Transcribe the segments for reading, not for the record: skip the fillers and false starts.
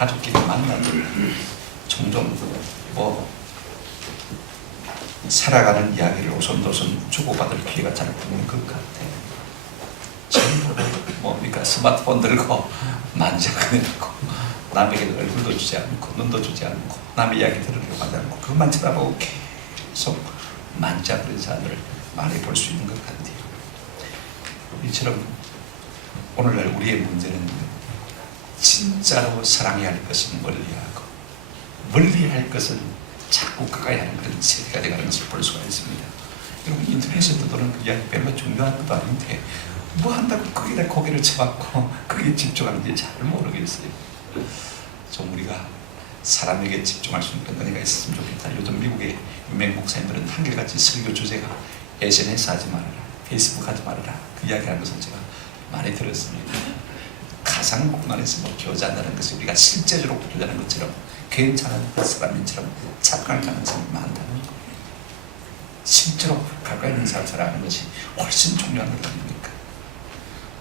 가족끼리 만나도 종종 살아가는 이야기를 오손도손 주고받을 기회가 잘 없는 것 같아요. 전부 그러니까 스마트폰 들고 만져거리고 남에게 얼굴도 주지 않고 눈도 주지 않고 남의 이야기 들으려고 하지 않고 그것만 쳐다보고 계속 만져거리는 사람을 많이 볼 수 있는 것 같아요. 이처럼 오늘날 우리의 문제는 진짜로 사랑해야 할 것은 멀리하고 멀리할 것은 자꾸 가까이 하는 그런 세대가 되어가는 것을 볼 수가 있습니다. 여러분 인터넷에 떠도는 그 이야기 별로 중요한 것도 아닌데 뭐 한다고 거기다 고개를 쳐박고 거기에 집중하는지 잘 모르겠어요. 좀 우리가 사람에게 집중할 수 있는 은혜가 있었으면 좋겠다. 요즘 미국의 유명 목사님들은 한결같이 설교 주제가 SNS 하지 말아라, 페이스북 하지 말아라 그 이야기하는 것을 제가 많이 들었습니다. 가상 공간에서 교제한다는 것이 우리가 실제적으로 교제하는 것처럼 괜찮은 사람인처럼 착각할 가능성이 많다는 거예요. 실제로 가까이 있는 사람을 사랑하는 것이 훨씬 중요한 것 아닙니까?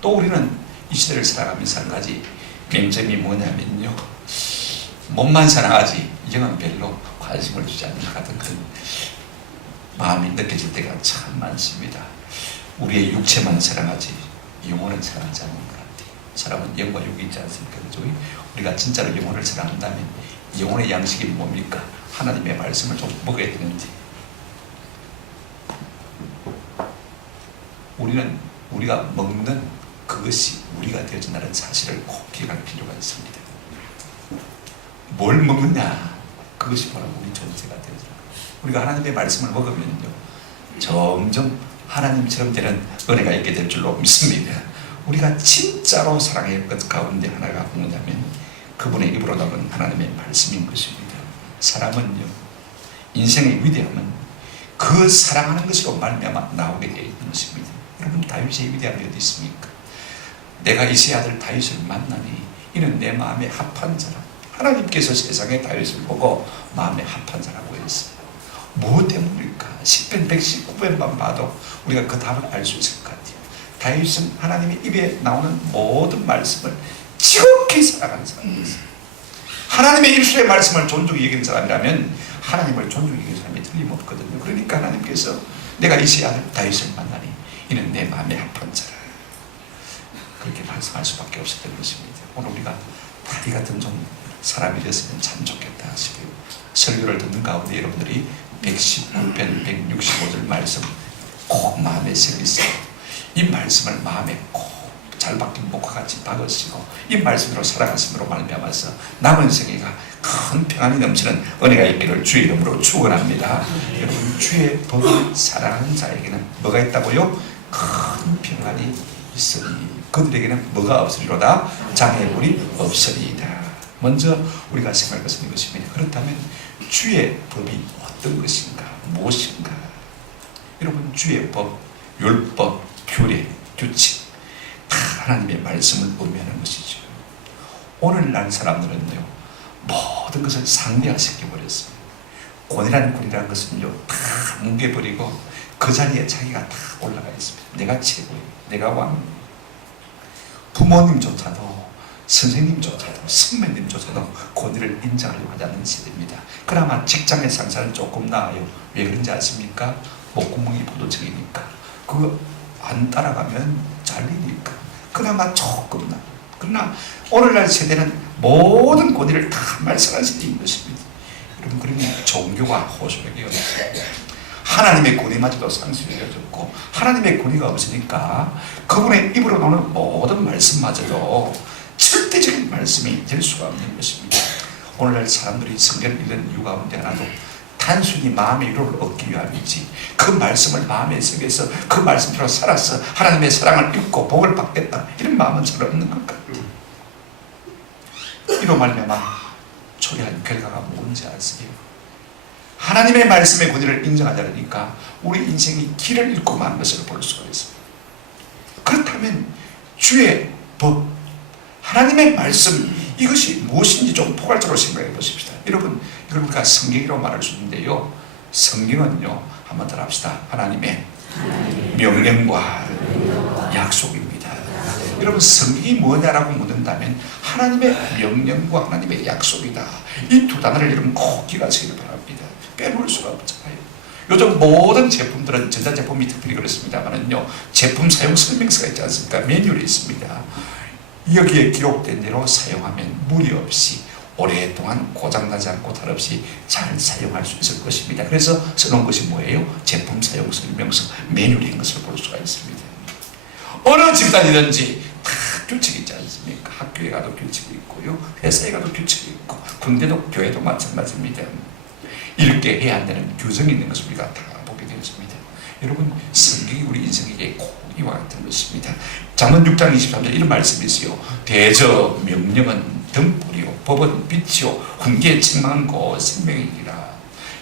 또 우리는 이 시대를 살아가면서 한 가지 맹점이 뭐냐면요, 몸만 사랑하지 영은 별로 관심을 주지 않는 것 같은 그런 마음이 느껴질 때가 참 많습니다. 우리의 육체만 사랑하지 영혼은 사랑하지 않는 것 같아요. 사람은 영과 육이 있지 않습니까? 그죠? 우리가 진짜로 영혼을 사랑한다면 영혼의 양식이 뭡니까? 하나님의 말씀을 좀 먹어야 되는데 우리가 먹는 그것이 우리가 되어진다는 사실을 꼭 기억할 필요가 있습니다. 뭘 먹느냐? 그것이 바로 우리 존재가 되어져요. 우리가 하나님의 말씀을 먹으면요 점점 하나님처럼 되는 은혜가 있게 될 줄로 믿습니다. 우리가 진짜로 사랑의 것 가운데 하나가 뭐냐면 그분의 입으로 나오는 하나님의 말씀인 것입니다. 사람은요 인생의 위대함은 그 사랑하는 것으로 말미암아 나오게 되어 있는 것입니다. 여러분 다윗의 위대함이 어디 있습니까? 내가 이새의 아들 다윗을 만나니 이는 내 마음에 합한 자라. 하나님께서 세상의 다윗을 보고 마음에 합한 자라고 했어요. 무엇 때문일까? 10편 119편만 봐도 우리가 그 답을 알 수 있을 것 같아요. 다윗은 하나님의 입에 나오는 모든 말씀을 지극히 사랑하는 사람이었어요. 하나님의 입술의 말씀을 존중히 여기는 사람이라면 하나님을 존중히 여기는 사람이 틀림없거든요. 그러니까 하나님께서 내가 이새의 아들 다윗을 만나니 이는 내 마음에 합한 자라 그렇게 말씀할 수밖에 없었던 것입니다. 오늘 우리가 다리 같은 좀 사람이 됐으면 참 좋겠다 하시고요. 설교를 듣는 가운데 여러분들이 119편 165절 말씀 꼭 마음에 새기세요. 이 말씀을 마음에 꼭 잘 박힌 목과 같이 박으시고 이 말씀으로 살아갔음으로 말미암아서 남은 생애가 큰 평안이 넘치는 은혜가 있기를 주의 이름으로 축원합니다. 여러분 주의 법을 사랑하는 자에게는 뭐가 있다고요? 큰 평안이 있으니 그들에게는 뭐가 없으리로다? 장애물이 없으리이다. 먼저 우리가 생각할 것은 이것입니다. 그렇다면 주의 법이 어떤 것인가? 무엇인가? 여러분 주의 법, 율법, 규례, 규칙 다 하나님의 말씀을 의미하는 것이죠. 오늘날 사람들은요 모든 것을 상대화시켜버렸어요. 권위라는 꾼이라는 것은요 다 뭉개버리고 그 자리에 자기가 다 올라가 있습니다. 내가 최고예요. 내가 왕. 부모님조차도 선생님조차도 선배님조차도 권위를 인정하려고 하지 않는 시대입니다. 그나마 직장의 상사는 조금 나아요. 왜 그런지 아십니까? 목구멍이 부도청이니까. 그거 안 따라가면 잘리니까. 그나마 조금 나. 그러나 오늘날 세대는 모든 권위를 다 말살한 세대인 것입니다. 여러분 그러면 종교가 호소력이 없습니다. 하나님의 권위마저도 상실되어졌고 하나님의 권위가 없으니까 그분의 입으로 나오는 모든 말씀마저도 절대적인 말씀이 될 수가 없는 것입니다. 오늘날 사람들이 성경을 읽는 이유 가운데 하나도 단순히 마음의 위로를 얻기 위함이지 그 말씀을 마음에 새겨서 그 말씀대로 살아서 하나님의 사랑을 입고 복을 받겠다 이런 마음은 잘 없는 것 같아요. 이로 말미암아 초래한 결과가 뭔지 아세요? 하나님의 말씀의 권위를 인정하지 않으니까 우리 인생이 길을 잃고 만 것을 볼 수가 있습니다. 그렇다면 주의 법, 하나님의 말씀 이것이 무엇인지 좀 포괄적으로 생각해 보십시다. 여러분 이걸 우리가 성경이라고 말할 수 있는데요 성경은요 한번 따라합시다. 하나님의 명령과 약속입니다. 여러분 성경이 뭐냐라고 묻는다면 하나님의 명령과 하나님의 약속이다. 이 두 단어를 여러분 꼭 기억하시길 바랍니다. 빼놓을 수가 없잖아요. 요즘 모든 제품들은 전자제품이 특별히 그렇습니다만은요, 제품 사용 설명서가 있지 않습니까? 매뉴얼이 있습니다. 여기에 기록된 대로 사용하면 무리 없이 오랫동안 고장나지 않고 탈 없이 잘 사용할 수 있을 것입니다. 그래서 써놓은 것이 뭐예요? 제품 사용 설명서 매뉴얼인 것을 볼 수가 있습니다. 어느 집단이든지 다 규칙이 있지 않습니까? 학교에 가도 규칙이 있고요, 회사에 가도 규칙이 있고, 군대도 교회도 마찬가지입니다. 이렇게 해야 한다는 규정이 있는 것을 우리가 다 보게 되었습니다. 여러분 성경이 우리 인생에게 꼭 이와 같은 것입니다. 잠언 6장 23절 이런 말씀이 있어요. 대저 명령은 등불이요 법은 빛이요 훈계에 책망은 곧 생명이니라.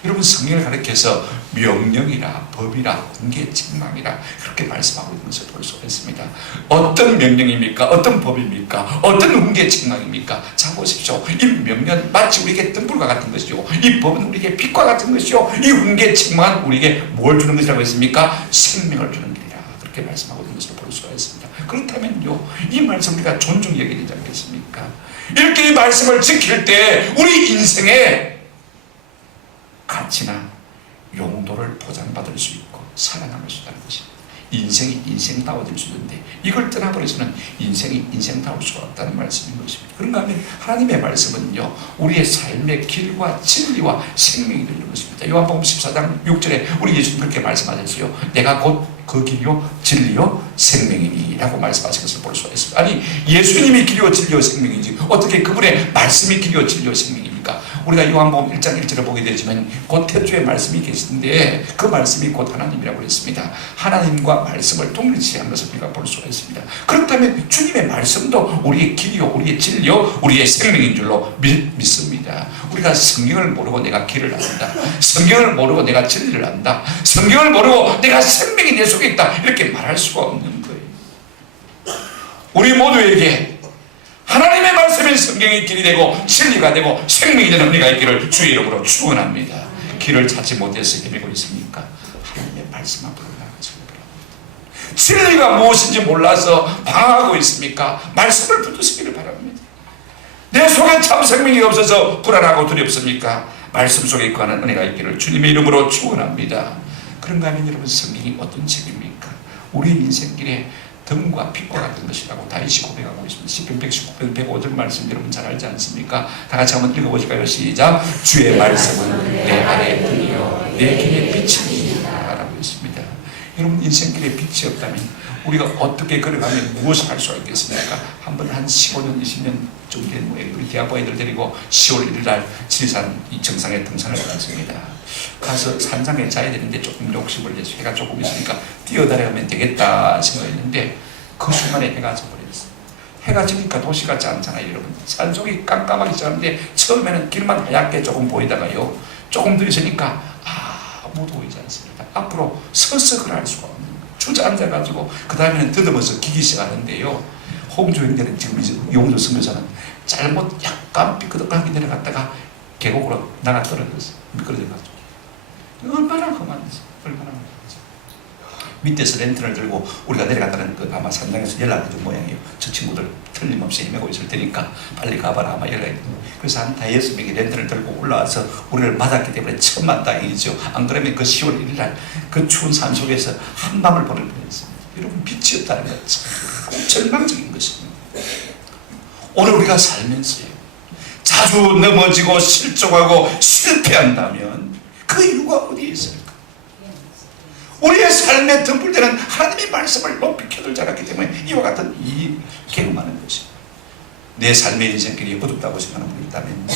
여러분 성경을 가리켜서 명령이라 법이라 훈계 책망이라 그렇게 말씀하고 있는 것을 볼 수가 있습니다. 어떤 명령입니까? 어떤 법입니까? 어떤 훈계 책망입니까? 자 보십시오. 이 명령은 마치 우리에게 등불과 같은 것이요, 이 법은 우리에게 빛과 같은 것이요, 이 훈계 책망은 우리에게 뭘 주는 것이라고 했습니까? 생명을 주는 길이라 그렇게 말씀하고 있는 것을 볼 수가 있습니다. 그렇다면요, 이 말씀 우리가 존중히 여겨야 되지 않겠습니까? 이렇게 이 말씀을 지킬 때 우리 인생에 가치나 용도를 보장받을 수 있고 살아남을 수 있다는 것입니다. 인생이 인생다워질 수 있는데 이걸 떠나버려서는 인생이 인생다울 수가 없다는 말씀인 것입니다. 그런가 하면 하나님의 말씀은요, 우리의 삶의 길과 진리와 생명이 되는 것입니다. 요한복음 14장 6절에 우리 예수님 그렇게 말씀하셨어요. 내가 곧 그 길이요 진리요 생명이니 라고 말씀하신 것을 볼 수가 있습니다. 아니 예수님이 길이요 진리요 생명이지 어떻게 그분의 말씀이 길이요 진리요 생명입니까? 우리가 요한복음 1장 1절을 보게 되지만 곧 태초에 말씀이 계신데 그 말씀이 곧 하나님이라고 했습니다. 하나님과 말씀을 동일시한 것을 우리가 볼 수가 있습니다. 그렇다면 주님의 말씀도 우리의 길이요 우리의 진리요 우리의 생명인 줄로 믿습니다. 우리가 성경을 모르고 내가 길을 안다, 성경을 모르고 내가 진리를 안다, 성경을 모르고 내가 생명이 내 속에 있다 이렇게 말할 수가 없는 거예요. 우리 모두에게 하나님의 말씀이 성경이 길이 되고 진리가 되고 생명이 되는 우리가 있기를 주의 이름으로 축원합니다. 길을 찾지 못해서 헤매고 있습니까? 하나님의 말씀 앞으로 나가시기 바랍니다. 진리가 무엇인지 몰라서 방황하고 있습니까? 말씀을 붙드시기를 바랍니다. 내 속에 참 생명이 없어서 불안하고 두렵습니까? 말씀 속에 거하는 은혜가 있기를 주님의 이름으로 축원합니다. 그런가 하면 여러분 성경이 어떤 책입니까? 우리 인생길에 등과 빛과 같은 것이라고 다윗이 고백하고 있습니다. 시편 119편 105절 말씀 여러분 잘 알지 않습니까? 다 같이 한번 읽어보실까요? 시작. 주의 말씀은 내 발의 등이요 내 길의 빛이니라 라고 했습니다. 여러분 인생길에 빛이 없다면 우리가 어떻게 걸어가면 무엇을 할 수가 있겠습니까? 한번 한 15년 20년 좀 된 후에 우리 대학부 애들 데리고 10월 1일 날 지리산 이 정상에 등산을 갔습니다. 가서 산장에 자야 되는데 조금 욕심을 내서 해가 조금 있으니까 뛰어다니면 되겠다 생각했는데 그 순간에 해가 져버렸어요. 해가 지니까 도시 같지 않잖아요. 여러분 산속이 깜깜하게 지는데 처음에는 길만 하얗게 조금 보이다가요 조금 더 있으니까 아무도 보이지 않습니다. 앞으로 서서 걸어갈 수가 없는 거예요. 주저앉아가지고 그 다음에는 더듬어서 기기 시작하는데요, 홍조형제는 지금 이제 용조 선교사는 잘못 약간 삐끗하게 내려갔다가 계곡으로 나가 떨어졌어요. 미끄러져가지고. 얼마나 험한지, 얼마나 험한지. 밑에서 랜턴을 들고 우리가 내려갔다는 그 아마 산장에서 연락이 준 모양이에요. 저 친구들 틀림없이 헤매고 있을 테니까 빨리 가봐라 아마 연락이 준 거예요. 그래서 한 5명이 랜턴을 들고 올라와서 우리를 맞았기 때문에 천만다행이죠. 안 그러면 그 10월 1일 날 그 추운 산 속에서 한밤을 보낼 뻔했습니다. 여러분 빛이 없다는 것 참 절망적인 것입니다. 오늘 우리가 살면서요 자주 넘어지고 실족하고 실패한다면 그 이유가 어디에 있을까? 우리의 삶에 등불되는 하나님의 말씀을 높이 켜들지 않았기 때문에 이와 같은 이 경험하는 것입니다. 내 삶의 인생길이 어둡다고 생각하는 분이 있다면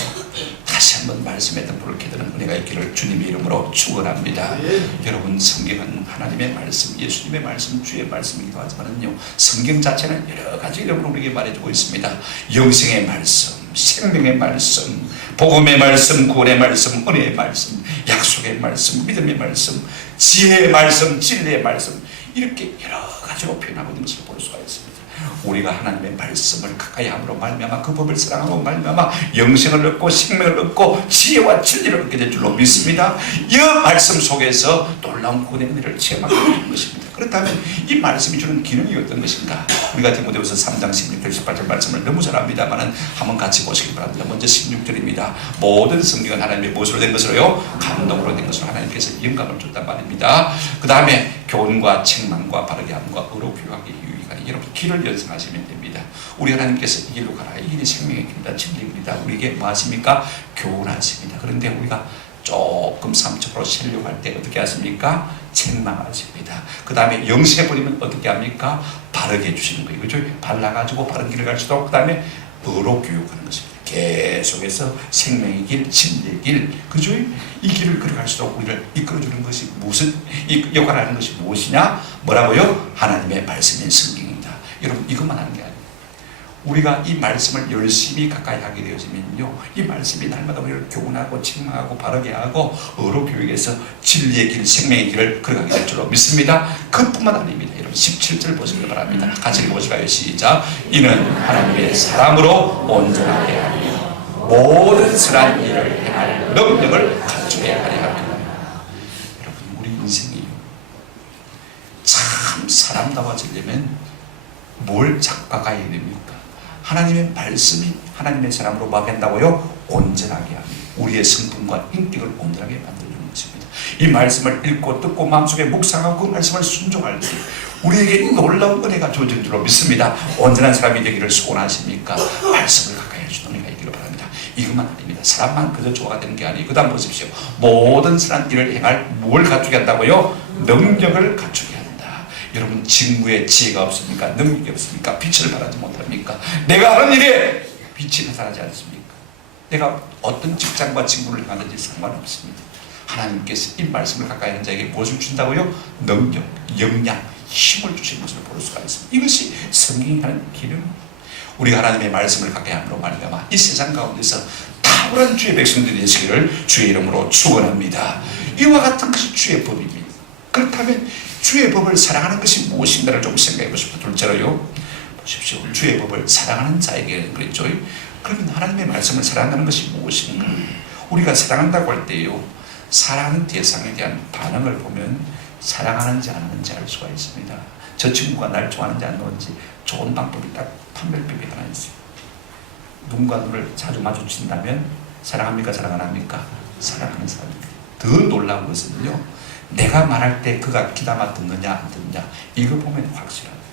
다시 한번 말씀의 등불을 켜드는 은혜가 있기를 주님의 이름으로 축원합니다. 여러분 성경은 하나님의 말씀, 예수님의 말씀, 주의 말씀이기도 하지만요 성경 자체는 여러 가지 이름으로 우리에게 말해주고 있습니다. 영생의 말씀, 생명의 말씀, 복음의 말씀, 구원의 말씀, 은혜의 말씀, 약속의 말씀, 믿음의 말씀, 지혜의 말씀, 진리의 말씀 이렇게 여러 가지로 표현하고 있는 것을 볼 수가 있습니다. 우리가 하나님의 말씀을 가까이 함으로 말미암아 그 법을 사랑하고 말미암아 영생을 얻고 생명을 얻고 지혜와 진리를 얻게 될 줄로 믿습니다. 이 말씀 속에서 놀라운 구원의 은혜를 체험하게 되는 것입니다. 그렇다면 이 말씀이 주는 기능이 어떤 것인가? 우리가 디모데후서 3장 16절 18절 말씀을 너무 잘 압니다만 한번 같이 보시기 바랍니다. 먼저 16절입니다. 모든 성경은 하나님의 무엇으로 된 것으로요? 감동으로 된 것으로 하나님께서 영감을 줬단 말입니다. 그 다음에 교훈과 책망과 바르게 함과 의로 교육하기 유익하니 여러분 길을 연상하시면 됩니다. 우리 하나님께서 이 길로 가라. 이 길이 생명의 길이다. 진리입니다. 우리에게 뭐 하십니까? 교훈하십니다. 그런데 우리가 조금 삼척으로 세려할 때 어떻게 하십니까? 책망하십니다. 그 다음에 영세해버리면 어떻게 합니까? 바르게 해주시는 거예요. 그죠? 발라가지고 바른 길을 갈 수 있도록 그 다음에 의로 교육하는 것입니다. 계속해서 생명의 길, 진리의 길, 그죠? 이 길을 걸어갈 수 있도록 우리를 이끌어주는 것이 무슨, 이 역할을 하는 것이 무엇이냐? 뭐라고요? 하나님의 말씀인 성경입니다. 여러분 이것만 하는 게 아니에요. 우리가 이 말씀을 열심히 가까이 하게 되어지면요, 이 말씀이 날마다 우리를 교훈하고 책망하고 바르게 하고 의로 교육해서 진리의 길, 생명의 길을 걸어가게 될 줄로 믿습니다. 그뿐만 아닙니다. 여러분 17절 보시기 바랍니다. 같이 읽어보실까요? 시작. 이는 하나님의 사람으로 온전하게 하며 모든 선한 일을 행할 능력을 갖추게 하려 합니다. 여러분 우리 인생이요, 참 사람다워지려면 뭘 잡아가야 됩니까? 하나님의 말씀이 하나님의 사람으로 막힌다고요? 온전하게 하며 우리의 성품과 인격을 온전하게 만들어주는 것입니다. 이 말씀을 읽고 듣고 마음속에 묵상하고 그 말씀을 순종할 때 우리에게 놀라운 은혜가 주어진 줄로 믿습니다. 온전한 사람이 되기를 소원하십니까? 말씀을 가까이 해주는 은혜가 있기를 바랍니다. 이것만 아닙니다. 사람만 그저 좋아가 되는 게 아니에요. 그 다음 보십시오. 모든 선한 일을 행할 뭘 갖추게 한다고요? 능력을 갖추게 한다. 여러분 직무에 지혜가 없습니까? 능력이 없습니까? 빛을 발하지 못합니까? 내가 하는 일에 빛이 나타나지 않습니까? 내가 어떤 직장과 직무를 행하는지 상관없습니다. 하나님께서 이 말씀을 가까이 하는 자에게 무엇을 준다고요? 능력, 역량, 힘을 주신 것을 볼 수가 있습니다. 이것이 성경이 하는 기능입니다. 우리가 하나님의 말씀을 가까이 함으로 말미암아 이 세상 가운데서 탁월한 주의 백성들이 되시기를 주의 이름으로 축원합니다. 이와 같은 것이 주의 법입니다. 그렇다면 주의 법을 사랑하는 것이 무엇인가를 좀 생각해 보십시오. 둘째로요, 보십시오. 주의 법을 사랑하는 자에게는 그랬죠. 그러면 하나님의 말씀을 사랑하는 것이 무엇인가? 우리가 사랑한다고 할 때요, 사랑하는 대상에 대한 반응을 보면 사랑하는지 안 하는지 알 수가 있습니다. 저 친구가 날 좋아하는지 안 좋아하는지 좋은 방법이 딱 판별법이 하나 있어요. 눈과 눈을 자주 마주친다면 사랑합니까? 사랑 안 합니까? 사랑하는 사람입니다. 더 놀라운 것은요, 내가 말할 때 그가 귀담아 듣느냐 안 듣느냐 이거 보면 확실합니다.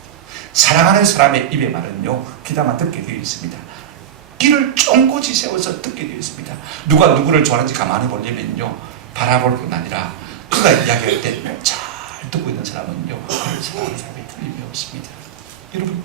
사랑하는 사람의 입에 말은요 귀담아 듣게 되어 있습니다. 귀를 쫑긋이 세워서 듣게 되어 있습니다. 누가 누구를 좋아하는지 가만히 보려면요 바라볼 뿐 아니라 그가 이야기할 때 잘 듣고 있는 사람은요 그를 사랑하는 사람이 틀림이 없습니다. 여러분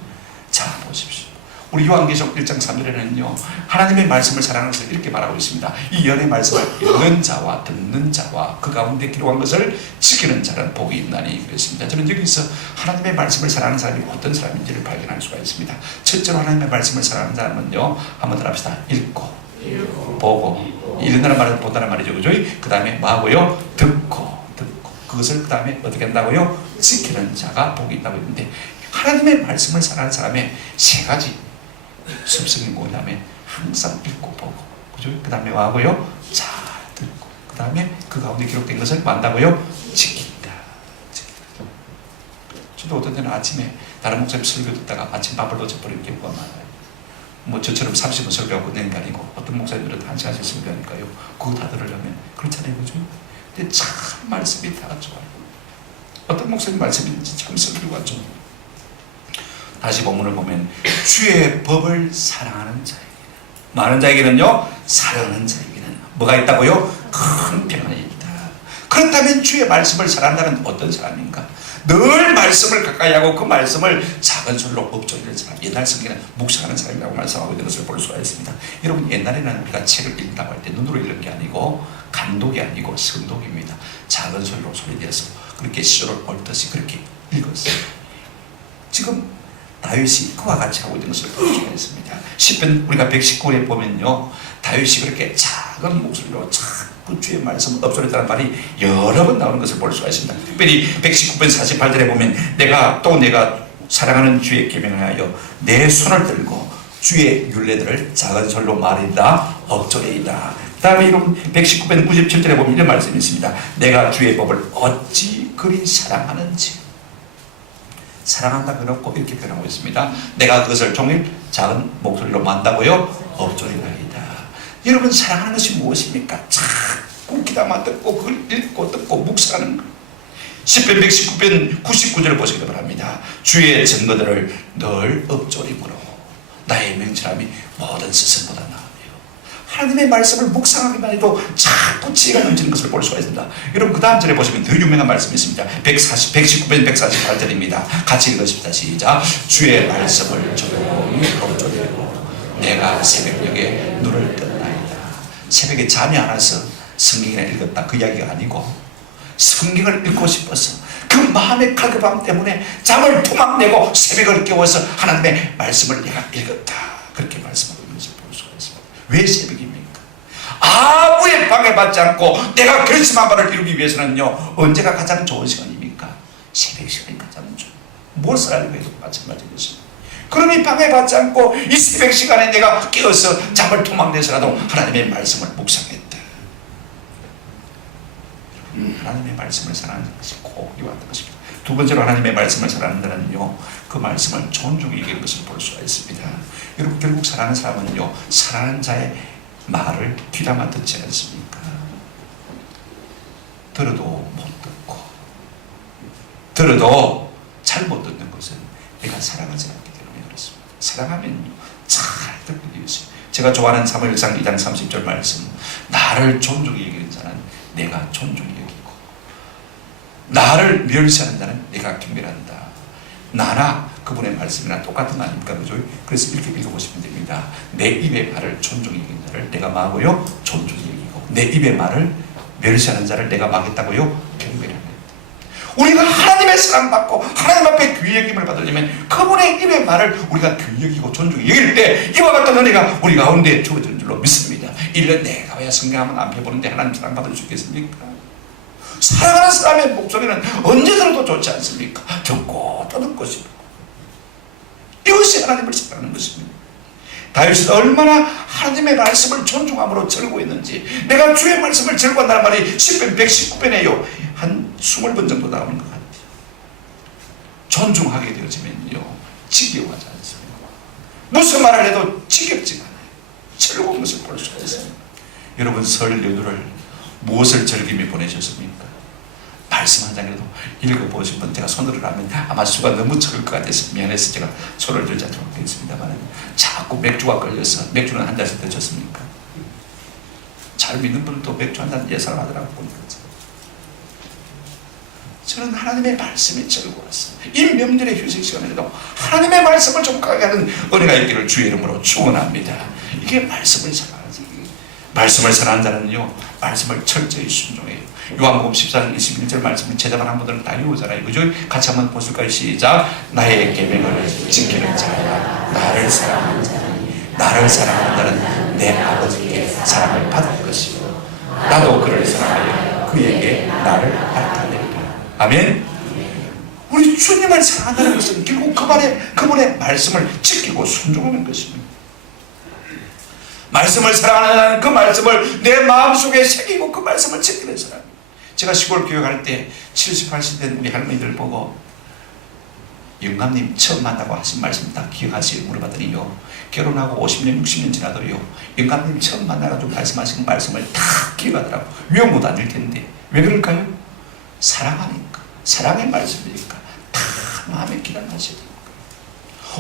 자 보십시오. 우리 요한계시록 1장 3절에는요 하나님의 말씀을 사랑하면서 이렇게 말하고 있습니다. 이 연의 말씀을 읽는 자와 듣는 자와 그 가운데 기록한 것을 지키는 자는 복이 있나니 그랬습니다. 저는 여기서 하나님의 말씀을 사랑하는 사람이 어떤 사람인지를 발견할 수가 있습니다. 첫째로 하나님의 말씀을 사랑하는 사람은요 한번 더 합시다. 읽고 보고 읽는다는 말은 본다는 말이죠. 그죠? 그 다음에 뭐하고요? 듣고 그것을 그 다음에 어떻게 한다고요? 지키는 자가 복이 있다고 했는데 하나님의 말씀을 사랑하는 사람의 세 가지 습성이 뭐냐면 항상 읽고 보고 그죠? 그 다음에 뭐하고요? 잘 듣고 그 다음에 그 가운데 기록된 것을 만다고요? 지킨다. 저도 어떤 때는 아침에 다른 목사님 설교 듣다가 아침 밥을 놓쳐버리는 경우가 많아요. 뭐 저처럼 30분 설교하고 내는 게 아니고 어떤 목사님들은 1시간씩 설교하니까요 그거 다 들으려면 그렇잖아요. 그죠? 근데 참 말씀이 다 좋아요. 어떤 목사님 말씀이 참 설교가 좋아요. 다시 본문을 보면 주의 법을 사랑하는 자에게는 많은 자에게는요 사랑하는 자에게는 뭐가 있다고요? 큰 평안이 있다. 그렇다면 주의 말씀을 사랑한다는 어떤 사람인가? 늘 말씀을 가까이 하고 그 말씀을 작은 소리로 읊조리는 사람, 옛날 성경에는 묵상하는 사람이라고 말씀하고 있는 것을 볼 수가 있습니다. 여러분 이에는 우리가 책을 읽다고 할 때 눈으로 읽는 게 아니고 감독이 아니고 성독입니다. 작은 소리로 소리내서 그렇게 시조를 얽듯이 그렇게 읽었어요. 지금 다윗이 그와 같이 하고 있는 것을 볼 수가 있습니다. 시편 우리가 119편에 보면요 다윗이 그렇게 작은 목소리로 자꾸 주의 말씀을 읊조렸다는 말이 여러 번 나오는 것을 볼 수가 있습니다. 특별히 119편 48절에 보면 내가 사랑하는 주의 계명을 하여 내 손을 들고 주의 율례들을 작은 소리로 말이다 읊조리이다. 그 다음에 이런 119편 97절에 보면 이런 말씀이 있습니다. 내가 주의 법을 어찌 그리 사랑하는지 사랑한다 그렇고 이렇게 표현하고 있습니다. 내가 그것을 종일 작은 목소리로 만다고요? 엎조리나이다. 여러분, 사랑하는 것이 무엇입니까? 자꾸 귀담아 듣고 그걸 읽고 듣고 묵상하는 것. 10편 119편 99절을 보시기 바랍니다. 주의 증거들을 늘 엎조림으로 나의 명철함이 모든 스승보다 나으며. 하나님의 말씀을 묵상하기만 해도 자꾸 지혜가 넘치는 것을 볼 수가 있습니다. 여러분, 그 다음 절에 보시면 더 유명한 말씀이 있습니다. 119편 148절입니다. 같이 읽으십시다. 시작. 주의 말씀을 조용히 엎조리고 내가 새벽녘에 눈을 떴나이다. 새벽에 잠이 안 와서 성경이나 읽었다 그 이야기가 아니고, 성경을 읽고 싶어서 그 마음의 갈급함 때문에 잠을 토막내고 새벽을 깨워서 하나님의 말씀을 내가 읽었다, 그렇게 말씀하고 있는 것을 볼 수가 있습니다. 왜 새벽입니까? 아무의 방해받지 않고 내가 결심한 바를 이루기 위해서는요, 언제가 가장 좋은 시간입니까? 새벽 시간이 가장 좋아요. 무엇을 하려고 해도 마찬가지인 것입니다. 그러니 방해받지 않고 이 새벽 시간에 내가 깨어서 잠을 토막내서라도 하나님의 말씀을 묵상했다. 하나님의 말씀을 사랑하는 것이 꼭 요한한 것입니다. 두 번째로 하나님의 말씀을 사랑한다는요, 그 말씀을 존중히 여기는 것을 볼 수가 있습니다. 여러분, 결국 사랑하는 사람은요, 사랑하는 자의 말을 귀담아 듣지 않습니까? 들어도 못 듣고, 들어도 잘 못 듣는 것은 내가 사랑하지 않기 때문에 그렇습니다. 사랑하면요, 잘 듣기 위해서. 제가 좋아하는 사무엘상 2장 30절 말씀, 나를 존중히 여기는 자는 내가 존중히 여기고 나를 멸시하는 자는 내가 경멸한다. 나나 그분의 말씀이나 똑같은 거 아닙니까? 그죠? 그래서 이렇게 읽어보시면 됩니다. 내 입의 말을 존중히 여기는 자를 내가 마고요, 존중히 여기고 내 입의 말을 멸시하는 자를 내가 마겠다고요, 경멸한다. 우리가 하나님의 사랑받고 하나님 앞에 귀히 여김을 받으려면 그분의 입의 말을 우리가 귀히 여기고 존중히 여길 때 이와 같은 은혜가 우리 가운데 주어지는 줄로 믿습니다. 1년 내가 왜 성경 한번 안 펴보는데 하나님 사랑받을 수 있겠습니까? 사랑하는 사람의 목소리는 언제 들어도 좋지 않습니까? 듣고 또 듣고 싶고. 이것이 하나님을 사랑하는 것입니다. 다윗이 얼마나 하나님의 말씀을 존중함으로 절구했는지, 내가 주의 말씀을 절구한다는 말이 10편 119편에요 한 20번 정도 나오는 것 같아요. 존중하게 되어지면요 지겨워하지 않습니다. 무슨 말을 해도 지겹지가 않아요. 즐거운 것을 볼 수가 있습니다. 여러분, 설 연휴를 무엇을 즐기며 보내셨습니까? 말씀 한 장이라도 읽어보신 분, 제가 손을 하면 아마 수가 너무 적을 것 같아서 미안해서 제가 손을 들지 않도록 하겠습니다만, 자꾸 맥주가 걸려서, 맥주는 한 잔씩 드셨습니까? 잘 믿는 분도 맥주 한 잔 예상을 하더라고 보니까. 저는 하나님의 말씀이 즐거웠어요. 이 명절의 휴식 시간에도 하나님의 말씀을 족하게 하는 은혜가 있기를 주의 이름으로 축원합니다. 이게 말씀을 사랑하는 자예요. 말씀을 사랑하는 자는요, 말씀을 철저히 순종해요. 요한복음 14장 21절 말씀은 제자만 한 분들은 다 이루잖아요. 그죠? 같이 한번 보실까요? 시작. 나의 계명을 지키는 자야 나를 사랑하는 자니 나를 사랑하는 자는 내 아버지께 사랑을 받을 것이고 나도 그를 사랑하여 그에게 나를 나타내리라. 아멘. 우리 주님을 사랑한다는 것은 결국 그분의 말씀을 지키고 순종하는 것입니다. 말씀을 사랑하는 자는 그 말씀을 내 마음속에 새기고 그 말씀을 지키는 사람. 제가 시골 교육할 때 70, 80 된 우리 할머니들 보고 영감님 처음 만나고 하신 말씀 다 기억하시고 물어봤더니요, 결혼하고 50년 60년 지나도요 영감님 처음 만나가지고 말씀하신 말씀을 다 기억하더라고. 외우고도 안 될 텐데 왜 그럴까요? 사랑하니까, 사랑의 말씀이니까 다 마음에 기록하셔야 돼요.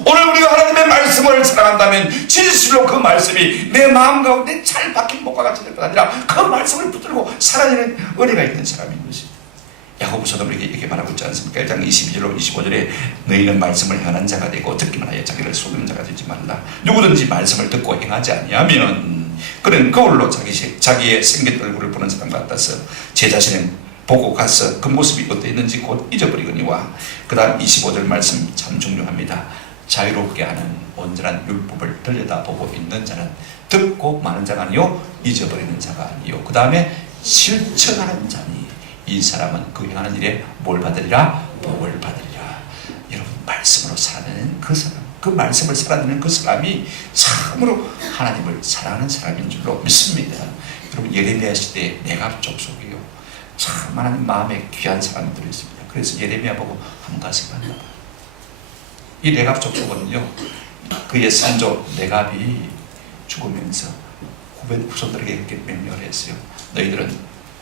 오늘 우리가 하나님의 말씀을 사랑한다면 진실로 그 말씀이 내 마음 가운데 잘 박힌 목과 같이 될 것 아니라 그 말씀을 붙들고 살아내는 은혜가 있는 사람인 것입니다. 야고보서도 우리에게 이렇게 말하고 있지 않습니까? 1장 22절로 25절에 너희는 말씀을 행하는 자가 되고 듣기만 하여 자기를 속이는 자가 되지 말라. 누구든지 말씀을 듣고 행하지 아니하면 그는 거울로 자기의 생긴 얼굴을 보는 사람 같아서 제 자신을 보고 가서 그 모습이 어떠했는지 곧 잊어버리거니와. 그 다음 25절 말씀 참 중요합니다. 자유롭게 하는 온전한 율법을 들여다보고 있는 자는 듣고 마는 자가 아니요 잊어버리는 자가 아니요 그 다음에 실천하는 자니 이 사람은 그 행하는 일에 뭘 받으리라? 복을 받으리라. 여러분, 말씀으로 살아내는 그 사람, 그 말씀을 살아내는 그 사람이 참으로 하나님을 사랑하는 사람인 줄로 믿습니다. 여러분, 예레미야 시대에 내갑 족속이요 참 하나님 마음에 귀한 사람들이 있습니다. 그래서 예레미야 보고 한 가지 봤나 봐요. 이 레갑 족속은요, 그의 선조 레갑이 죽으면서 후손들에게 이렇게 명령을 했어요. 너희들은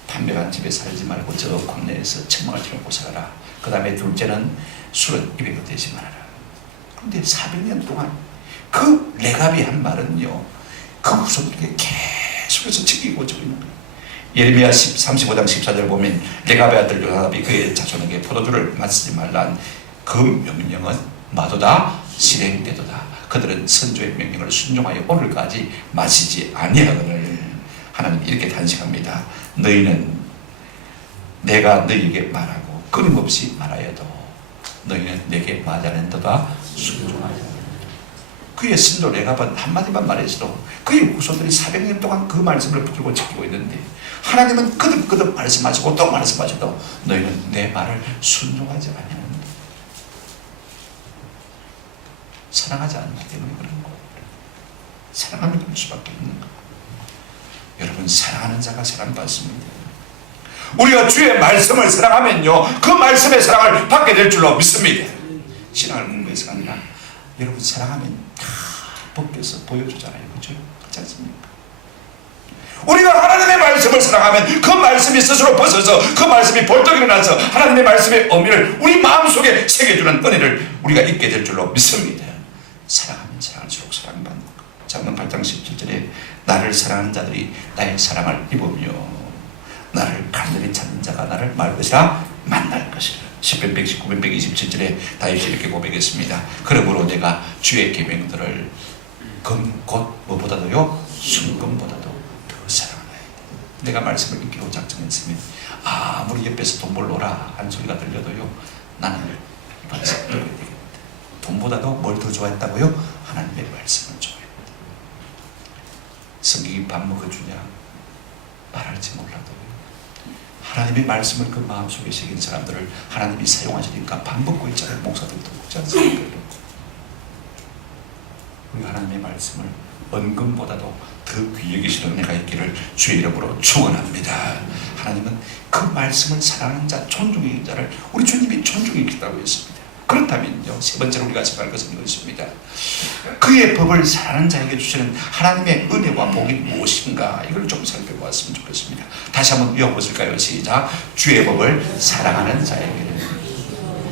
판매한 집에 살지 말고 저 광야에서 책망을 지놓고 살아라. 그 다음에 둘째는 술은 입에 대지 말아라. 그런데 400년 동안 그 레갑이 한 말은요, 그 후손들에게 계속해서 지키고 지고 있는 거예요. 예레미야 35장 14절 보면 레갑의 아들 요나답이 그의 자손에게 포도주를 마시지 말란 그 명령은 마도다 실행되도다. 그들은 선조의 명령을 순종하여 오늘까지 마시지 아니하거늘. 하나님 이렇게 단식합니다. 너희는 내가 너희에게 말하고 끊임없이 말하여도 너희는 내게 말하는도다 순종하여. 그의 선조 레갑은 한마디만 말했어도 그의 후손들이 400년 동안 그 말씀을 붙들고 지키고 있는데, 하나님은 거듭거듭 말씀하시고 또 말씀하셔도 너희는 내 말을 순종하지 않는다. 사랑하지 않기 때문에 그런 거예요. 사랑하면 그럴 수밖에 없는 거예요. 여러분, 사랑하는 자가 사랑받습니다. 우리가 주의 말씀을 사랑하면요, 그 말씀의 사랑을 받게 될 줄로 믿습니다. 신앙을 묻는 아니라 여러분, 사랑하면 다 벗겨서 보여주잖아요. 그렇죠? 그렇지 않습니까? 우리가 하나님의 말씀을 사랑하면 그 말씀이 스스로 벗어서 그 말씀이 벌떡 일어나서 하나님의 말씀의 의미를 우리 마음속에 새겨주는 은혜를 우리가 잊게 될 줄로 믿습니다. 사랑하면 사랑할수록 사랑받는 것. 잠언 8장 17절에 나를 사랑하는 자들이 나의 사랑을 입으며 나를 간절히 찾는 자가 나를 말 것이라 만날 것이라. 10편 119편 127절에 다윗이 이렇게 고백했습니다. 그러므로 내가 주의 계명들을 곧 무엇보다도요, 순금보다도 더 사랑하나이다. 내가 말씀을 읽기로 작정했으면 아무리 옆에서 돈 벌러라 한 소리가 들려도요, 나는 이 말씀을 들어야 되겠다. 돈보다도 뭘 더 좋아했다고요? 하나님의 말씀을 좋아했다. 성경이 밥 먹어주냐? 말할지 몰라도 하나님의 말씀을 그 마음속에 새긴 사람들을 하나님이 사용하시니까 밥 먹고 있잖아요. 목사들도 먹지 않습니까? 우리 하나님의 말씀을 은금보다도 더 귀히 여기시는 은혜가 있기를 주의 이름으로 축원합니다. 하나님은 그 말씀을 사랑하는 자, 존중하는 자를 우리 주님이 존중했다고 했습니다. 그렇다면요, 세 번째로 우리가 생각할 것은 이것입니다. 그의 법을 사랑하는 자에게 주시는 하나님의 은혜와 복이 무엇인가, 이걸 좀 살펴보았으면 좋겠습니다. 다시 한번 읽어보실까요? 시작. 주의 법을 사랑하는 자에게는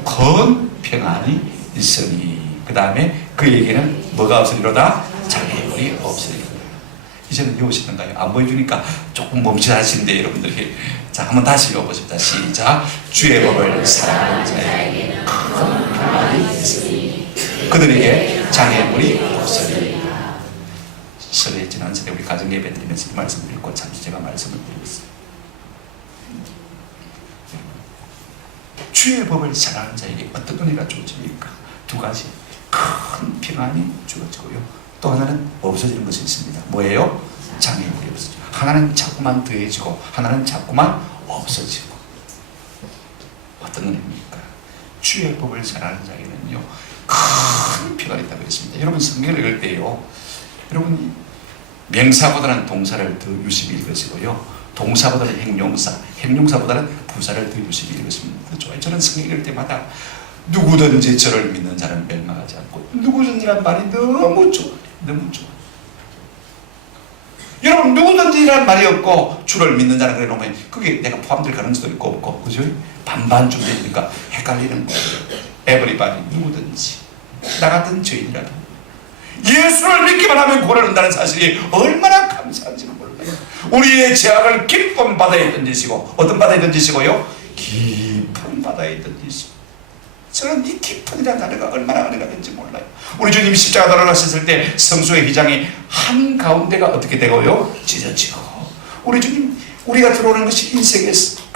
건 평안이 있으니, 그 다음에 그에게는 뭐가 없으리로다? 장애물이 없으리로다. 이제는 이해오시던가요? 안 보여주니까 조금 멈칫하시는데 여러분들이, 자, 한번 다시 읽어보십니다. 시작. 주의 법을 사랑하는 자에게는 큰 평안이 있으니 그들에게 장애물이 없으리. 설에 지난 설에 우리 가정 예배 드리면서 이 말씀을 읽고 잠시 제가 말씀을 드리겠습니다. 주의 법을 사랑하는 자에게 어떤 은혜가 주어집니까? 두 가지. 큰 평안이 주어지고요, 또 하나는 없어지는 것이 있습니다. 뭐예요? 장애물이 없어지죠. 하나는 자꾸만 더해지고 하나는 자꾸만 없어지고. 어떤 의미입니까? 주의 법을 사랑하는 자에게는요, 큰 평안이 있다고 했습니다. 여러분, 성경을 읽을 때요, 여러분 명사보다는 동사를 더 유심히 읽으시고요, 동사보다는 행용사, 행용사보다는 부사를 더 유심히 읽으시면 좋아요. 저는 성경 읽을 때마다 누구든지 저를 믿는 자는 멸망하지 않고, 누구든지란 말이 너무 좋아요. 너무 좋아요. 여러분, 누구든지란 말이 없고 주를 믿는 자는 그래 놓으면 그게 내가 포함될 가능성도 있고 없고, 그죠? 반반 준비되니까 헷갈리는 거예요. everybody, 누구든지, 나 같은 죄인이라도 예수를 믿기만 하면 구원을 얻는다는 사실이 얼마나 감사한지는 몰라요. 우리의 죄악을 깊은 바다에 던지시고, 어떤 바다에 던지시고요? 깊은 바다에 던지시고. 저는 이 깊은이라는 단어가 얼마나 은혜가 된지 몰라요. 우리 주님이 십자가 돌아가셨을 때 성소의 휘장이 한가운데가 어떻게 되고요? 찢어지고, 우리 주님, 우리가 들어오는 것이 인생에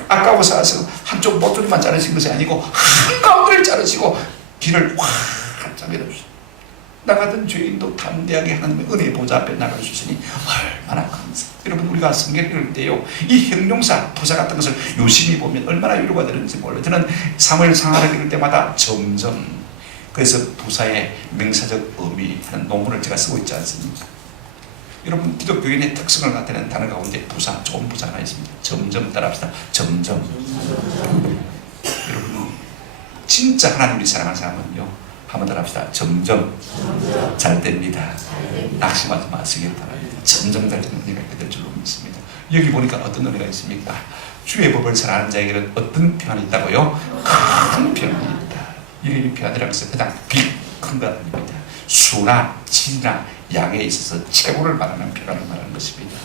아까워서 해서 한쪽 모퉁이만 자르신 것이 아니고 한가운데를 자르시고 길을 확 짜내주셨어요. 나 같은 죄인도 담대하게 하나님의 은혜의 보좌 앞에 나갈 수 있으니 얼마나 감사. 여러분, 우리가 성경을 읽을 때요, 이 형용사, 부사 같은 것을 유심히 보면 얼마나 위로가 되는지 몰라요. 저는 사무엘 상하를 읽을 때마다 점점, 그래서 부사의 명사적 의미 하는 논문을 제가 쓰고 있지 않습니까? 여러분, 기독교인의 특성을 나타내는 단어 가운데 부사, 좋은 부사 하나 있습니다. 점점 따라합시다. 점점. 여러분, 진짜 하나님이 사랑하는 사람은요, 한번 더 합시다. 점점 잘 됩니다. 낙심하지 마시길 바랍니다. 점점 잘 되는 은혜가 될 줄로 믿습니다. 여기 보니까 어떤 은혜가 있습니까? 주의 법을 전하는 자에게는 어떤 평안이 있다고요? 큰 평안이 있다. 이 평안이라고 해서 그냥 큰 것 아닙니다. 수나 질이나 양에 있어서 최고를 말하는 평안을 말하는 것입니다.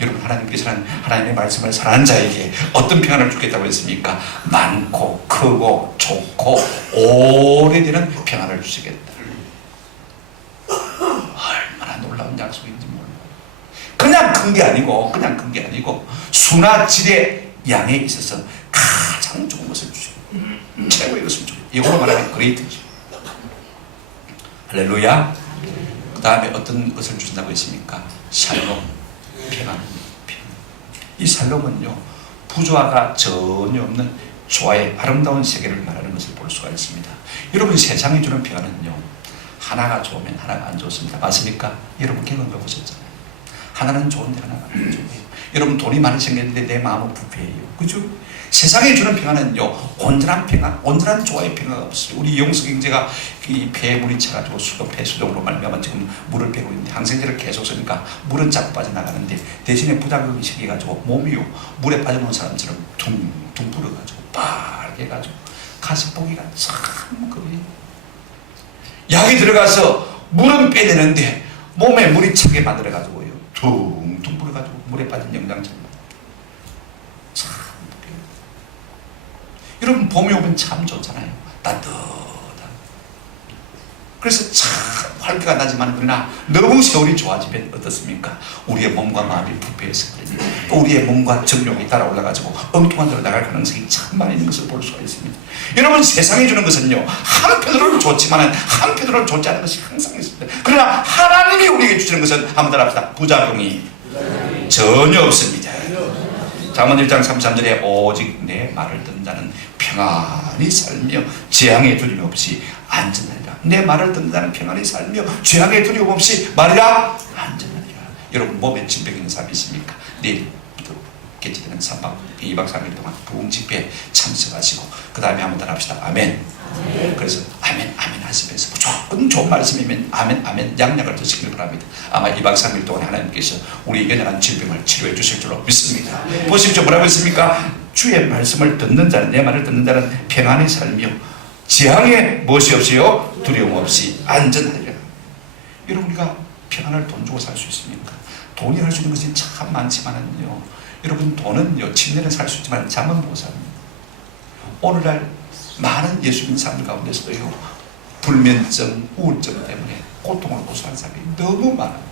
여러분, 하나님께서는 하나님의 말씀을 사랑하는 자에게 어떤 평안을 주겠다고 했습니까? 많고 크고 좋고 오래되는 평안을 주시겠다. 얼마나 놀라운 약속인지 몰라요. 그냥 큰 게 아니고 수나 질의 양에 있어서 가장 좋은 것을 주시고 최고의 것을 주시고, 이걸로 말하면 그레이트죠. 할렐루야. 그 다음에 어떤 것을 주신다고 했습니까? 샬롬, 평안입니다. 이 샬롬은요, 부조화가 전혀 없는 조화의 아름다운 세계를 말하는 것을 볼 수가 있습니다. 여러분, 세상이 주는 평안은요, 하나가 좋으면 하나가 안 좋습니다. 맞습니까? 여러분 경험해 보셨잖아요. 하나는 좋은데 하나가 안 좋아요. 여러분, 돈이 많이 생겼는데 내 마음은 부패해요. 그죠? 세상에 주는 평안은요, 온전한 평안, 온전한 조화의 평화가 없어요. 우리 영성 형제가 이 폐에 물이 차가지고 수도 폐수동으로 말미암아 지금 물을 빼고 있는데, 항생제를 계속 쓰니까 물은 자꾸 빠져나가는데, 대신에 부작용이 생겨가지고 몸이요, 물에 빠져놓은 사람처럼 둥둥 불어가지고 빨개 가지고 가슴 보기가 참 그래요. 약이 들어가서 물은 빼내는데 몸에 물이 차게 만들어가지고요, 둥둥 불어가지고 물에 빠진 영양제입니다. 참 그래요. 여러분, 봄이 오면 참 좋잖아요. 따뜻한. 그래서 참 활기가 나지만, 그러나 너무 세월이 좋아지면 어떻습니까? 우리의 몸과 마음이 부패해서 그럽니다. 또 우리의 몸과 정욕이 따라올라가지고 엉뚱한 데로 나갈 가능성이 참 많이 있는 것을 볼 수가 있습니다. 여러분, 세상이 주는 것은요, 한편으로는 좋지만 한편으로는 좋지 않은 것이 항상 있습니다. 그러나 하나님이 우리에게 주시는 것은 한번 따라합시다. 부작용이 전혀 없습니다. 잠언 1장 33절에 오직 내 말을 듣는 자는 평안히 살며 재앙에 두려움 없이 안전하리라. 내 말을 듣는 자는 평안히 살며 재앙에 두려움 없이 말이라 안전하리라. 여러분, 몸에 질병 있는 사람이 있습니까? 내일부터 개최되는 2박 3일 동안 부흥 집회에 참석하시고, 그 다음에 한번 더 합시다. 아멘. 그래서 아멘 아멘 하시면서 무조건 좋은 말씀이면 아멘 아멘 양약을 드시길 바랍니다. 아마 2박 3일 동안 하나님께서 우리에게 대한 질병을 치료해 주실 줄로 믿습니다. 보십시오. 뭐라고 했습니까? 주의 말씀을 듣는 자는, 내 말을 듣는 자는 평안히 살며 재앙에 무엇이 없이요? 두려움 없이 안전하리라. 여러분, 우리가 평안을 돈 주고 살 수 있습니까? 돈이 할 수 있는 것이 참 많지만은요, 여러분, 돈은요, 침대는 살 수 있지만 잠은 못 삽니다. 오늘날 많은 예수 믿는 사람들 가운데서도요, 불면증, 우울증 때문에 고통을 호소하는 사람이 너무 많아요.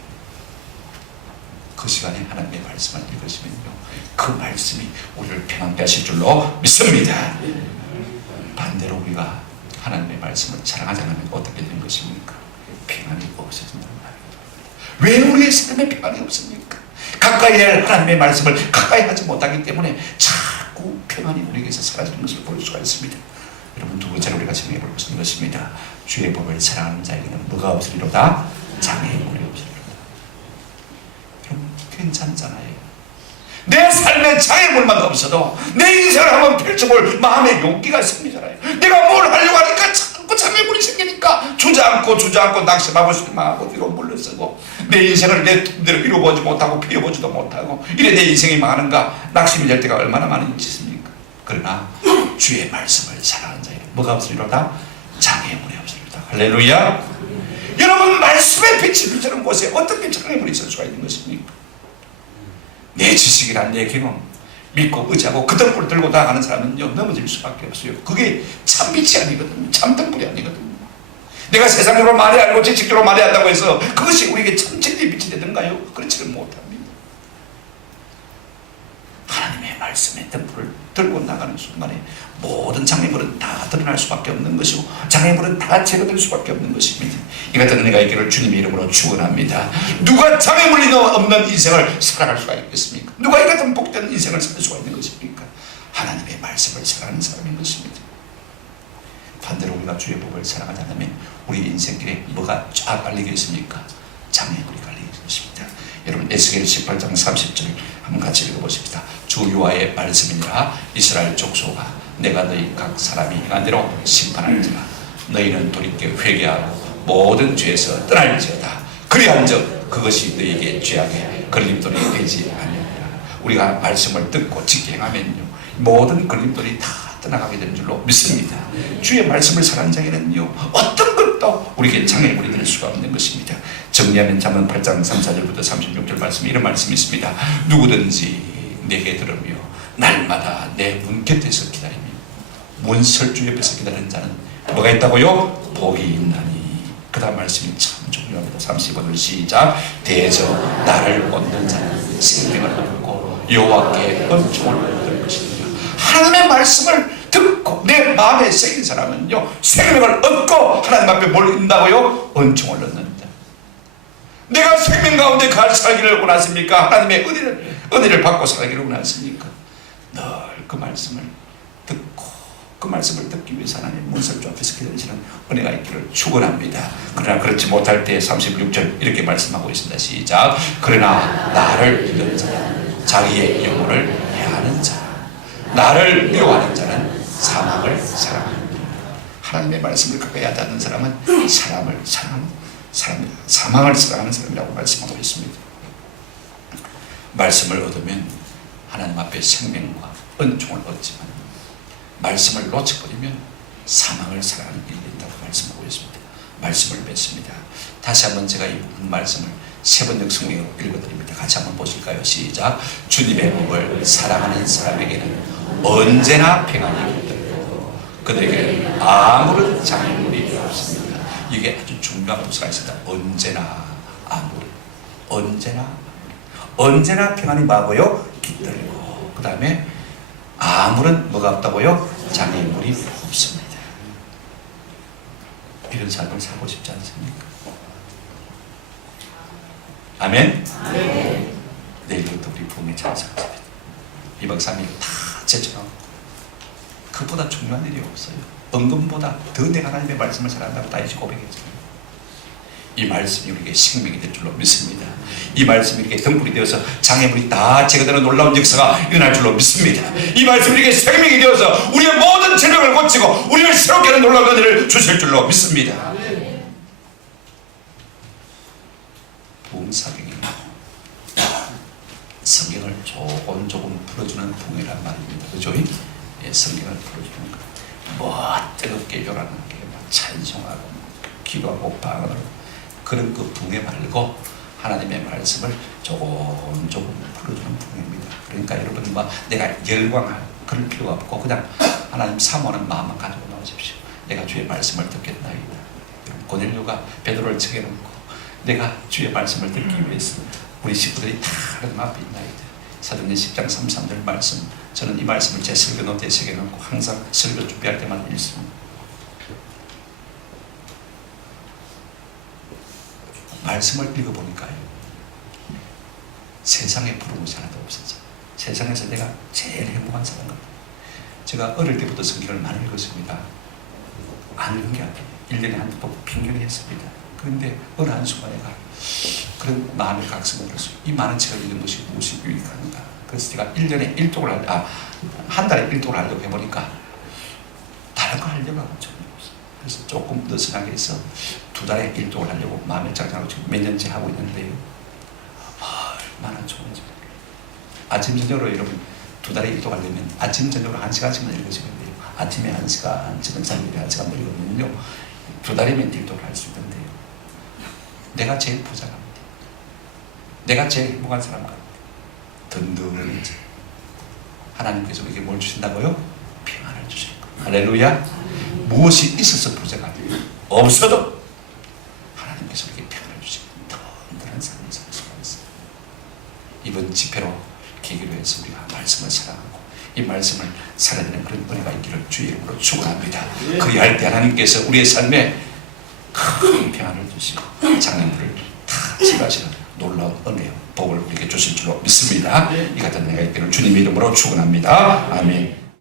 그 시간에 하나님의 말씀을 읽으시면요, 그 말씀이 우리를 평안케 하실 줄로 믿습니다. 반대로 우리가 하나님의 말씀을 사랑하지 않으면 어떻게 된 것입니까? 평안이 없어진다는 말입니다. 왜 우리의 삶에 평안이 없습니까? 가까이 할 하나님의 말씀을 가까이 하지 못하기 때문에 자꾸 평안이 우리에게서 사라지는 것을 볼 수가 있습니다. 여러분, 두 번째로 우리가 생각해 볼 것입니다. 주의 법을 사랑하는 자에게는 뭐가 없으리로다? 장애물이 없으리로다. 여러분, 괜찮잖아요. 내 삶에 장애물만 없어도 내 인생을 한번 펼쳐볼 마음의 용기가 생기잖아요. 내가 뭘 하려고 하니까 자꾸 장애물이 생기니까 주저앉고 낙심하고 실망하고 뒤로 물러서고, 내 인생을 내 뜻대로 이루어보지 못하고 피워보지도 못하고, 이래 내 인생이 망하는가 낙심이 될 때가 얼마나 많이 있습니까? 그러나 주의 말씀을 사랑하는 자에게 뭐가 없으리로다? 장애물이 없으리로다. 할렐루야. 여러분, 말씀의 빛이 비추는 곳에 어떻게 장애물이 있을 수가 있는 것입니까? 내 지식이란 내 경험 믿고 의지하고 그 등불을 들고 나아가는 사람은요, 넘어질 수밖에 없어요. 그게 참 빛이 아니거든요. 참 등불이 아니거든요. 내가 세상적으로 많이 알고 지식적으로 많이 안다고 해서 그것이 우리에게 참 진리의 빛이 되던가요? 그렇지는 못합니다. 하나님의 말씀의 등불을 들고 나가는 순간에 모든 장애물은 다 드러날 수밖에 없는 것이고, 장애물은 다 제거될 수밖에 없는 것입니다. 이 같은 은혜가 있기를 주님의 이름으로 축원합니다. 누가 장애물이 없는 인생을 살아갈 수가 있겠습니까? 누가 이 같은 복된 인생을 살 수가 있는 것입니까? 하나님의 말씀을 사랑하는 사람인 것입니다. 반대로 우리가 주의 법을 사랑하지 않으면 우리 인생길에 뭐가 쫙 깔리겠습니까? 장애물이 깔리겠습니다. 여러분, 에스겔 18장 30절 한번 같이 읽어보십시다. 주 여호와의 말씀이니라. 이스라엘 족속아, 내가 너희 각 사람이 행한 대로 심판할지라. 너희는 돌이켜 회개하고 모든 죄에서 떠날지어다. 그리한즉 그것이 너희에게 죄악의 걸림돌이 되지 아니하리라. 우리가 말씀을 듣고 지켜 행하면요 모든 걸림돌이 다 떠나가게 되는 줄로 믿습니다. 주의 말씀을 사랑하는 자에게는요 어떤 것도 우리에게 장애물이 될 수가 없는 것입니다. 정리하면 잠언 8장 3, 4절부터 36절 말씀에 이런 말씀이 있습니다. 누구든지 내게 들으며 날마다 내 문 곁에서 기다리며 문설주 옆에서 기다리는 자는 뭐가 있다고요? 복이 있나니. 그 다음 말씀이 참 중요합니다. 35절 시작. 대저 나를 얻는 자는 생명을 얻고 여호와께 은총을 얻을 것이니라. 하나님의 말씀을 듣고 내 마음에 새긴 사람은요 생명을 얻고 하나님 앞에 뭘 얻는다고요? 은총을 얻는다. 내가 생명 가운데 살기를 원하십니까? 하나님의 은혜를 받고 살기를 원하십니까? 늘 그 말씀을 듣고 그 말씀을 듣기 위해서 하나님 문설주 앞에서 기다리시는 은혜가 있기를 축원합니다. 그러나 그렇지 못할 때 36절 이렇게 말씀하고 있습니다. 시작. 그러나 나를 믿는 자는 자기의 영혼을 해하는 자, 나를 미워하는 자는 사망을 사랑합니다. 하나님의 말씀을 가까이 하지 않는 사람은 사람을 사랑하는 사람입니다. 사망을 사랑하는 사람이라고 말씀하고 있습니다. 말씀을 얻으면 하나님 앞에 생명과 은총을 얻지만 말씀을 놓쳐버리면 사망을 사랑하는 길이 된다고 말씀하고 있습니다. 말씀을 맺습니다. 다시 한번 제가 이 말씀을 세 번역 성경으로 읽어드립니다. 같이 한번 보실까요? 시작. 주님의 법을 사랑하는 사람에게는 언제나 평안이 깃들고 그들에게는 아무런 장애물이 없습니다. 이게 아주 중요한 구사가 있습니다. 언제나 평안이 뭐고요? 깃들고 그 다음에 아무런 뭐가 없다고요? 장애물이 없습니다. 이런 삶을 살고 싶지 않습니까? 아멘? 네. 내일부터 우리 부흥의 찬양입니다. 2박 3일 다 제쳐놓고 그보다 중요한 일이 없어요. 은금보다 더 내가 하나님의 말씀을 사랑한다고 다윗이 고백했잖아요. 이 말씀이 우리에게 생명이 될 줄로 믿습니다. 이 말씀이 이렇게 등불이 되어서 장애물이 다 제거되는 놀라운 역사가 일어날 줄로 믿습니다. 이 말씀이 이렇게 생명이 되어서 우리의 모든 질병을 고치고 우리를 새롭게 하는 놀라운 은혜를 주실 줄로 믿습니다. 부흥사경이 성경을 조금 풀어주는 부흥이란 말입니다. 그죠? 예, 성경을 풀어주는 거. 뭐 뜨겁게 요란하게 찬송하고 기도하고 방언으로 그런 그 부흥회 말고 하나님의 말씀을 조금 풀어주는 부흥입니다. 그러니까 여러분 뭐 내가 열광할 그럴 필요가 없고 그냥 하나님 사모하는 마음만 가지고 나오십시오. 내가 주의 말씀을 듣겠나이다. 고넬료가 베드로를 책해놓고 내가 주의 말씀을 듣기 위해서 우리 식구들이 다 하나님 앞에 있나이다. 사도행전 10장 33절 말씀, 저는 이 말씀을 제 설교 노트에 새겨놓고 항상 설교 준비할 때마다 읽습니다. 말씀을 읽어보니까요 세상에 부러운 것이 하나도 없었어요. 세상에서 내가 제일 행복한 사람 같아요. 제가 어릴 때부터 성경을 많이 읽었습니다. 안 읽은 게 아니에요. 1년에 한두 번 핑계를 했습니다. 그런데 어느 한순간에가 그런 마음의 각성을 했어요. 이 많은 책을 읽는 것이 무엇이 유익한가. 그래서 제가 1년에 1독을 한 달에 1독을 하려고 해보니까 다른 거 하려고 하고 전혀 없어요. 그래서 조금 느슨하게 해서 2달에 1독을 하려고 마음에 작정하고 지금 몇 년째 하고 있는데요. 얼마나 좋은지. 아침 저녁으로 여러분 2달에 1독 하려면 아침 저녁으로 1시간씩만 읽으시면 돼요. 아침에 1시간, 저녁 1시간 읽으면요 2달이면 1독을 할 수 있는데요. 내가 제일 부자랍니다. 내가 제일 행복한 사람 같아요. 든든해지. 하나님께서 우리에게 뭘 주신다고요? 평안을 주실 거예요. 할렐루야. 무엇이 있어서 부자가 아니에요. 없어도 하나님께서 우리에게 평안을 주시고 든든한 삶을 살 수가 있어요. 이번 집회로 계기로 해서 우리가 말씀을 사랑하고 이 말씀을 살아내는 그런 은혜가 있기를 주의 이름으로 축원합니다. 그리할 때 하나님께서 우리의 삶에 큰 평안을 주시고 장애물을 다 제거하시는 놀라운 은혜, 복을 우리에게 주실 줄로 믿습니다. 이 같은 은혜가 있기를 주님의 이름으로 축원합니다. 아멘.